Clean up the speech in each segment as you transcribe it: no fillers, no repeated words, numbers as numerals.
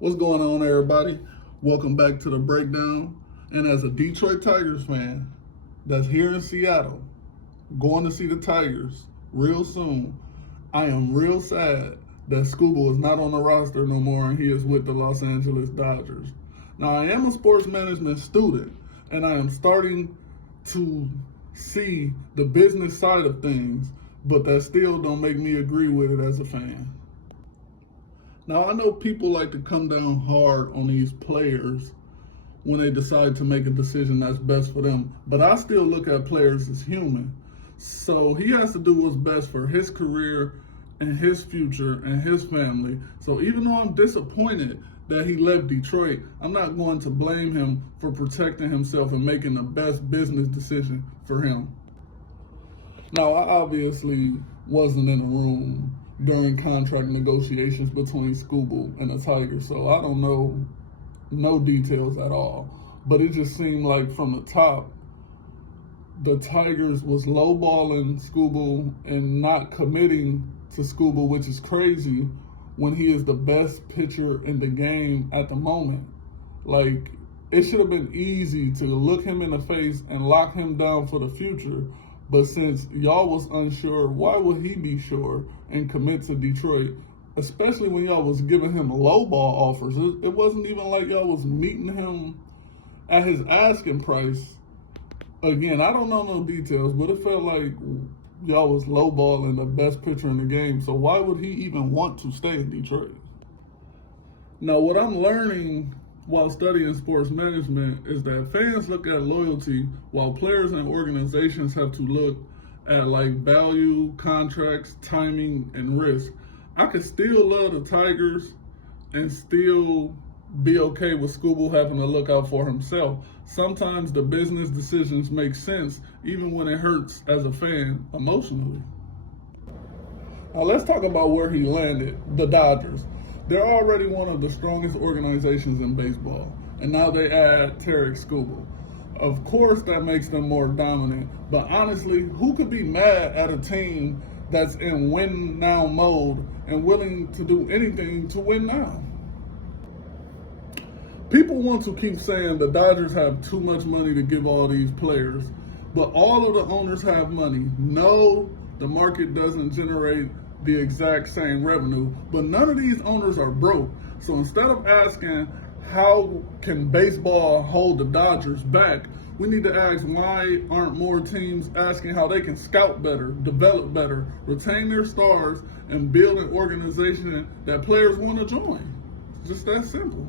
What's going on, everybody? Welcome back to the breakdown. And as a Detroit Tigers fan that's here in Seattle, going to see the Tigers real soon, I am real sad that Skubal is not on the roster no more and he is with the Los Angeles Dodgers. Now, I am a sports management student and I am starting to see the business side of things, but that still don't make me agree with it as a fan. Now, I know people like to come down hard on these players when they decide to make a decision that's best for them, but I still look at players as human. So he has to do what's best for his career and his future and his family. So even though I'm disappointed that he left Detroit, I'm not going to blame him for protecting himself and making the best business decision for him. Now, I obviously wasn't in the room during contract negotiations between Skubal and the Tigers, so I don't know no details at all. But it just seemed like from the top, the Tigers was lowballing Skubal and not committing to Skubal, which is crazy when he is the best pitcher in the game at the moment. Like, it should have been easy to look him in the face and lock him down for the future. But since y'all was unsure, why would he be sure and commit to Detroit? Especially when y'all was giving him lowball offers. It wasn't even like y'all was meeting him at his asking price. Again, I don't know no details, but it felt like y'all was lowballing the best pitcher in the game. So why would he even want to stay in Detroit? Now, what I'm learning while studying sports management is that fans look at loyalty while players and organizations have to look at like value, contracts, timing, and risk. I could still love the Tigers and still be okay with Skubal having to look out for himself. Sometimes the business decisions make sense even when it hurts as a fan emotionally. Now let's talk about where he landed, the Dodgers. They're already one of the strongest organizations in baseball, and now they add Tarik Skubal. Of course, that makes them more dominant, but honestly, who could be mad at a team that's in win now mode and willing to do anything to win now? People want to keep saying the Dodgers have too much money to give all these players, but all of the owners have money. No, the market doesn't generate the exact same revenue, but none of these owners are broke. So instead of asking how can baseball hold the Dodgers back, we need to ask why aren't more teams asking how they can scout better, develop better, retain their stars, and build an organization that players want to join. It's just that simple.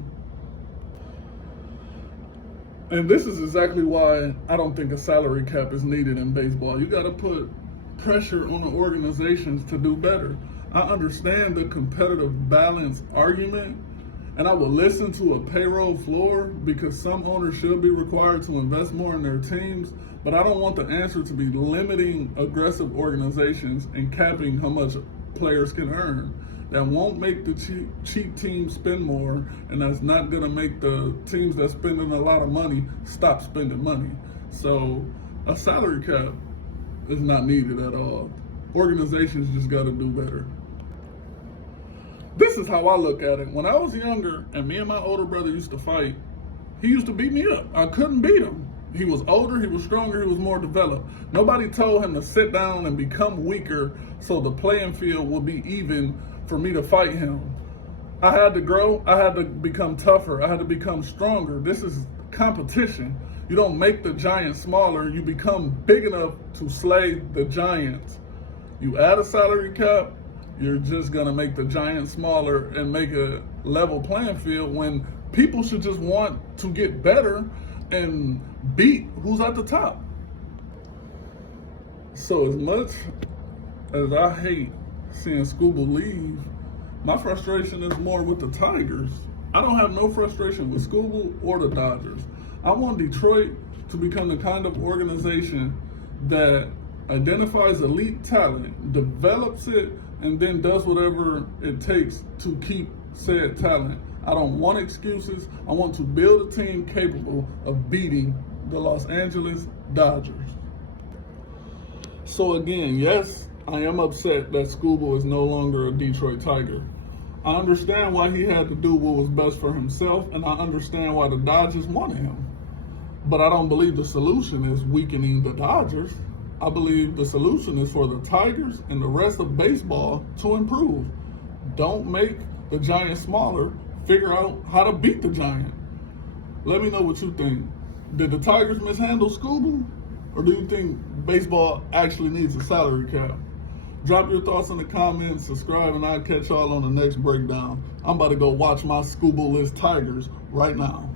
And this is exactly why I don't think a salary cap is needed in baseball. You got to put pressure on the organizations to do better. I understand the competitive balance argument, and I will listen to a payroll floor because some owners should be required to invest more in their teams, but I don't want the answer to be limiting aggressive organizations and capping how much players can earn. That won't make the cheap teams spend more, and that's not going to make the teams that's spending a lot of money stop spending money. So a salary cap is not needed at all. Organizations just got to do better. This is how I look at it. When I was younger and me and my older brother used to fight, he used to beat me up. I couldn't beat him. He was older, he was stronger, he was more developed. Nobody told him to sit down and become weaker so the playing field would be even for me to fight him. I had to grow, I had to become tougher, I had to become stronger. This is competition. You don't make the giant smaller, you become big enough to slay the giants. You add a salary cap, you're just gonna make the giant smaller and make a level playing field when people should just want to get better and beat who's at the top. So as much as I hate seeing Skubal leave, my frustration is more with the Tigers. I don't have no frustration with Skubal or the Dodgers. I want Detroit to become the kind of organization that identifies elite talent, develops it, and then does whatever it takes to keep said talent. I don't want excuses. I want to build a team capable of beating the Los Angeles Dodgers. So again, yes, I am upset that Skubal is no longer a Detroit Tiger. I understand why he had to do what was best for himself, and I understand why the Dodgers wanted him. But I don't believe the solution is weakening the Dodgers. I believe the solution is for the Tigers and the rest of baseball to improve. Don't make the Giant smaller. Figure out how to beat the Giant. Let me know what you think. Did the Tigers mishandle Skubal? Or do you think baseball actually needs a salary cap? Drop your thoughts in the comments, subscribe, and I'll catch y'all on the next breakdown. I'm about to go watch my Skubal-less Tigers right now.